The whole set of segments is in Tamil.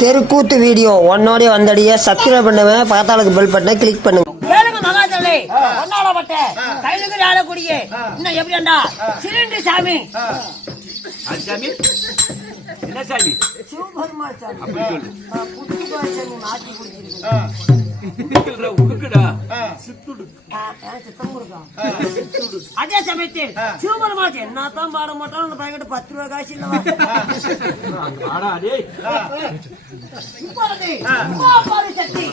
தெருக்கூத்து வீடியோ உன்னோட வந்தடிய சப்ஸ்கிரைப் பண்ணுவேன், பக்கத்தாளுக்கு பெல் பட்டனை கிளிக் பண்ணுங்க. சிலிண்டர் சாமி சாமி என்ன சாமி? அதே சமயத்தில் சிவபெருமாள் என்னத்தான் பாட மாட்டான் 10 ரூபாய் காசு இல்லவா? சக்தி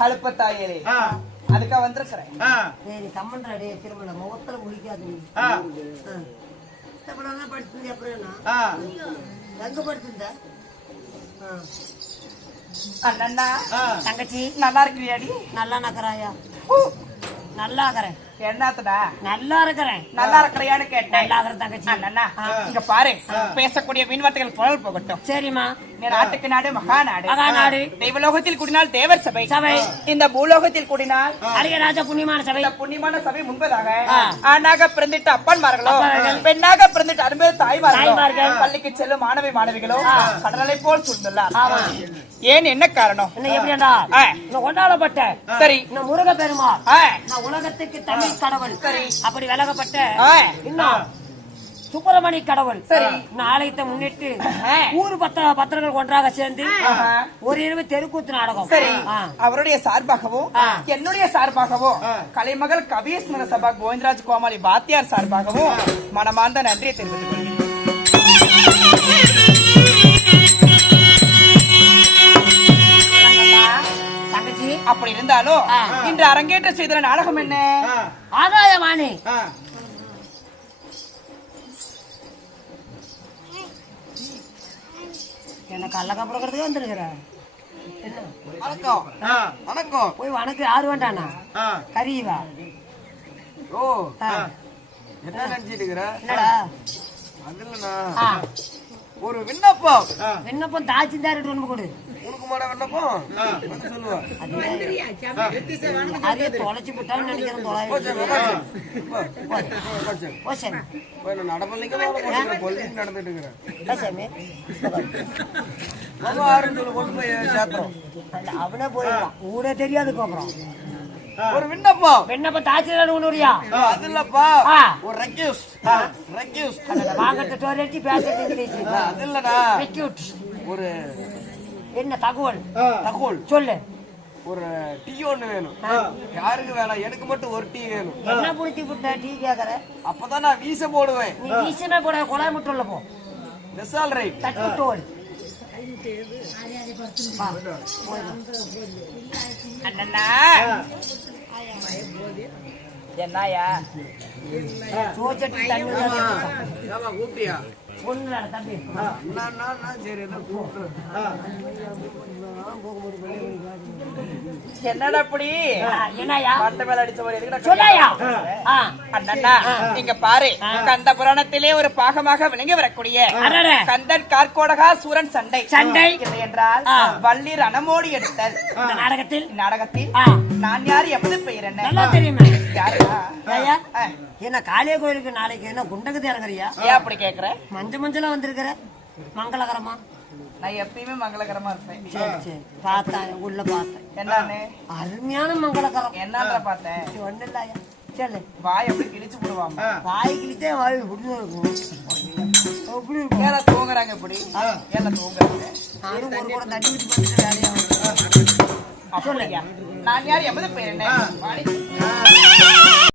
கழுப்பத்தாயிலே அதுக்கா வந்திருக்கிறேன். சரி கம்மன்றா டே திருமண முகத்துல முடிக்காது நீ படிச்சிருந்த அப்புறம் என்ன எங்க படிச்சிருந்த அண்ணா தங்கச்சி நல்லா இருக்கிறியாடி? நல்லா நக்கறாயா? நல்லா இருக்கிறேன். என்னத்துடா நல்லா இருக்கிறேன். நல்லா இருக்கிறியான்னு கேட்டேன். நல்லா இருக்கிற தங்கச்சி. அண்ணா இங்க பாரு, பேசக்கூடிய வீண் வார்த்தைகள் புகழ் போகட்டும். சரிம்மா. நீ நாட்டுக்கு நாடு மகாநாடு. மகாநாடு. தெய்வலோகத்தில் கூடினால் தேவர் சபை. சபை. இந்த பூலோகத்தில் கூடினால் அழகராஜ புண்ணியமான சபை. இந்த புண்ணியமான சபை முன்பதாக ஆணாக பிறந்திட்ட அப்பன்மார்களோ பெண்ணாக பிறந்திட்ட அன்பு தாய்மார்களோ பள்ளிக்கு செல்லும் மாணவி மாணவிகளோ கடலை போல் சூழ்ந்துள்ளார். ஏன் என்ன காரணம்? என்ன எப்படிடா கொண்டாடப்பட்ட சரி இந்த முருக பெருமாள் நான் உலகத்துக்கு தமிழ் கடவுள். சரி அப்படி விலகப்பட்ட இன்னும் சுப்பிரமணி கடவுள். சரி ஆலயத்தை முன்னிட்டு ஊர் பத்திரங்கள் ஒன்றாக சேர்ந்து ஒரு இரவு தெருக்கூத்து நாடகம். சரி அவருடைய சார்பாகவும் என்னுடைய சார்பாகவும் கலைமகள் கவியஸ்மர சபா கோவிந்தராஜ் கோமாளி பாத்தியார் சார்பாகவும் மனமார்ந்த நன்றியை தெரிவித்துக் கொள்கிறேன். தங்கச்சி அப்படி இருந்தாலும் இன்று அரங்கேற்ற செய்த நாடகம் என்ன? ஆதாயவாணி. என்ன கள்ளக்கப்புறக்கிறதுக்கு வந்துருக்குற? வணக்கம் வணக்கம். போய் வணக்கு யாரு வேண்டாண்ணா கரியவா? ஓ என்ன நினைச்சிட்டு இருக்கிற? என்னடா அதுலண்ணா ஒரு விண்ணப்பம். விண்ணப்பம் தாச்சிந்தாரு ஒண்ணு கொடு. உனக்கு மாட விண்ணப்பம் சொல்லுவா. அதே தொலைச்சு விட்டான்னு நினைக்கிறேன். நடந்துட்டு இருக்கிறேன். அவனே போயிடுவான். ஊரே தெரியாது. அப்புறம் ஒரு விண்ணப்பம். விண்ணப்பம் தாச்சிந்தாரு ஒண்ணுரியா? அது இல்லப்பா, ஒரு ரெக்யூஸ்ட். வாங்கறது டோரேட்டி பேசுறது இங்கிலீஷ். அது இல்லடா, ஒரு என்ன தகவல் தகவல் சொல்லு. ஒரு டீ ஒண்ணு வேணும். யாருக்கு வேணாம், எனக்கு மட்டும் ஒரு டீ வேணும். என்ன புடிச்சு விட்ட டீ கேக்குற? அப்பதான் நான் வீச போடுவேன். நீ வீசமே போட குழாய் முட்டுள்ள போ. That's all right. தட்டு தோல் அண்ணா என்னயா சோச்சட்டி தண்ணி கூப்பிட்டியா? ஒண்ணு தம்பி. சரி என்னடா அப்படி என்னயா வார்த்தை மேல அடிச்ச மாதிரி எதுக்குடா சொல்லாயா? அண்ணா இங்க பாரு, கந்த புராணத்திலே ஒரு பாகமாக விளங்கி வரக்கூடிய கந்தன் கார்கோடகா சூரன் சண்டை சண்டை என்றால் வள்ளி ரணமோடி எடுத்தல் நாடகத்தில் நான் யாரு எப்பது பெயர் என்ன நல்லா தெரியுமே. யாருடா? என்ன காளிய கோயிலுக்கு நாளைக்கு என்ன குண்டகத்தை இறங்குறியா? ஏன் அப்படி கேக்குற? மஞ்சளா வந்திருக்கிற மங்களகரமா? நான் எப்பயுமே மங்களகரமா இருப்பேன். சரி சரி பார்த்தேன், உள்ள பார்த்தேன். என்னன்னு? அருமையான மங்களகரம். என்னன்ற பார்த்தேன்? ஒண்ணு இல்லையா? சரி வாய் அப்படி கிழிச்சு போடுவாங்க. வாய் கிழிச்சே வாய் இப்படிதான் இருக்கும். எப்படி இருக்கும்? ஏல தூங்குறாங்க இப்படி? ஏல தூங்குறாங்க? நானும் ஒரு கூட தண்ணி ஊற்றி பண்ணிட்டு வேலையா அப்படியா? நான் யார் எப்பது பெயர் என்ன?